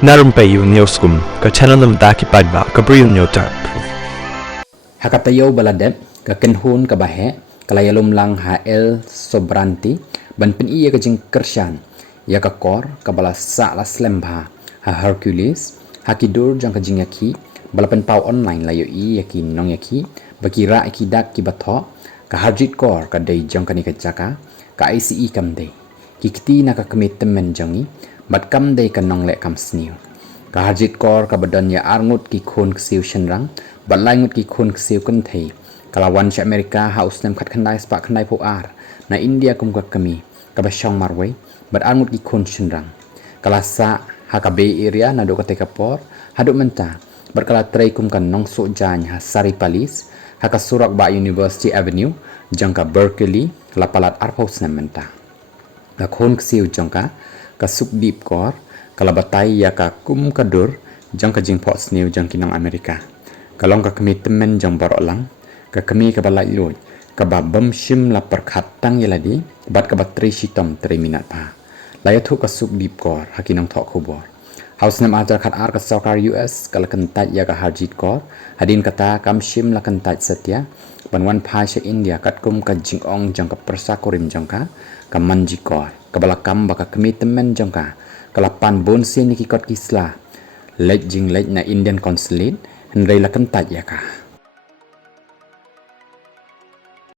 Na Rympei U ke channel nabynta ki paidbah ke Bri U Hynñiewtrep. Hakatayo baladep ka kenhun ka bahe kalayalum lang ha el sobranti ban pen iya ka jing Kyrshan ya ka kor ka bala sa la Snem ha Hercules hakidur jang ka jing yaki bala pen pau online la yo i yaki nong yaki bakira iki dak ki batho ka Harjit Kaur ka dei jang ka ni ka jaka ka ICE kam dei kikti na ka tymmen jangi bat kam dei ka nong le kam sniu ka Harjit Kaur ka badan ya arngut ki khon ksiu shenrang balai ngut ki khon ksiu kun thei kalawan cha Amerika haus nem khat khandai spa khandai pho ar na India kum ka kami ka ba shong marwei bat arngut ki khon shenrang kala sa haka bay area na do ka tekapor haduk menta berkala trai kum kan nong so jany ha sari palis haka surak ba University Avenue jangka Berkeley lapalat arpos nem menta ka khon ksiu jangka ka sukdip kor kala batai ya ka kum kadur jang ka jing pho sniu jang kinong Amerika kalong ka kami tymmen jang baroh lang ka kami ka balai loi ka ba bam shim la perkhat tang yeladi bat ka batri shitom 3 minat pa laya thu ka sukdip kor hakinong tho khubor House nem ajar khat ar ka sarkar US kala kentat ya ka Harjit Kaur hadin kata kam shim la kentat satia banwan phasha India kat kum ka jingong jang ka persakorim jang ka manji kor kabala kam baka kami tymmen jang ka kalapan bonsi ni ki kot kisla lej jing lej na Indian consulate henrei la kentat ya ka